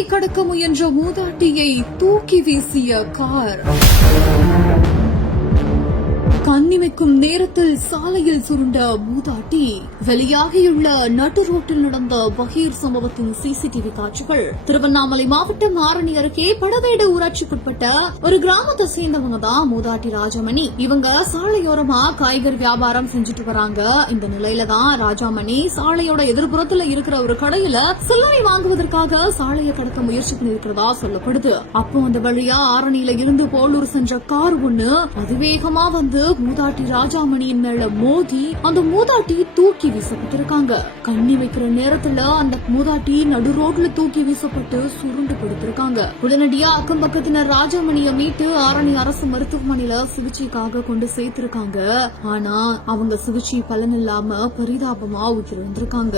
சாலை கடக்க முயன்ற மூதாட்டியை தூக்கி வீசிய கார். கண்ணிமைக்கும் நேரத்தில் சாலையில் சுருண்ட மூதாட்டி. வெளியாகியுள்ள நடு ரோட்டில் நடந்த பகீர் சம்பவத்தின் சிசிடிவி காட்சிகள். திருவண்ணாமலை மாவட்டம் ஆரணி அருகே படவேடு ஊராட்சிக்குட்பட்ட ஒரு கிராமத்தை சேர்ந்தவங்க தான் மூதாட்டி ராஜாமணி. இவங்க சாலையோரமா காய்கறி வியாபாரம் செஞ்சுட்டு வராங்க. இந்த நிலையில தான் ராஜாமணி சாலையோட எதிர்புறத்துல இருக்கிற ஒரு கடையில சில்லறை வாங்குவதற்காக சாலையை கடக்க முயற்சி பண்ணிருக்கிறதா சொல்லப்படுது. அப்போ அந்த வழியா ஆரணியில இருந்து போலூர் சென்ற கார் ஒண்ணு அதிவேகமா வந்து மூதாட்டி ராஜாமணியின் மேல மோதி அந்த மூதாட்டி தூக்கி வீசப்பட்டிருக்காங்க. கண்ணி வைக்கிற நேரத்துல அந்த மூதாட்டி நடு ரோட்ல தூக்கி வீசப்பட்டு சுருண்டு படுத்திருக்காங்க. உடனடியா அக்கம் பக்கத்தினர் ராஜாமணியை மீட்டு ஆரணி அரசு மருத்துவமனையில சிகிச்சைக்காக கொண்டு சேர்த்திருக்காங்க. ஆனா அவங்க சிகிச்சை பலன் இல்லாம பரிதாபமா உயிரிழந்திருக்காங்க.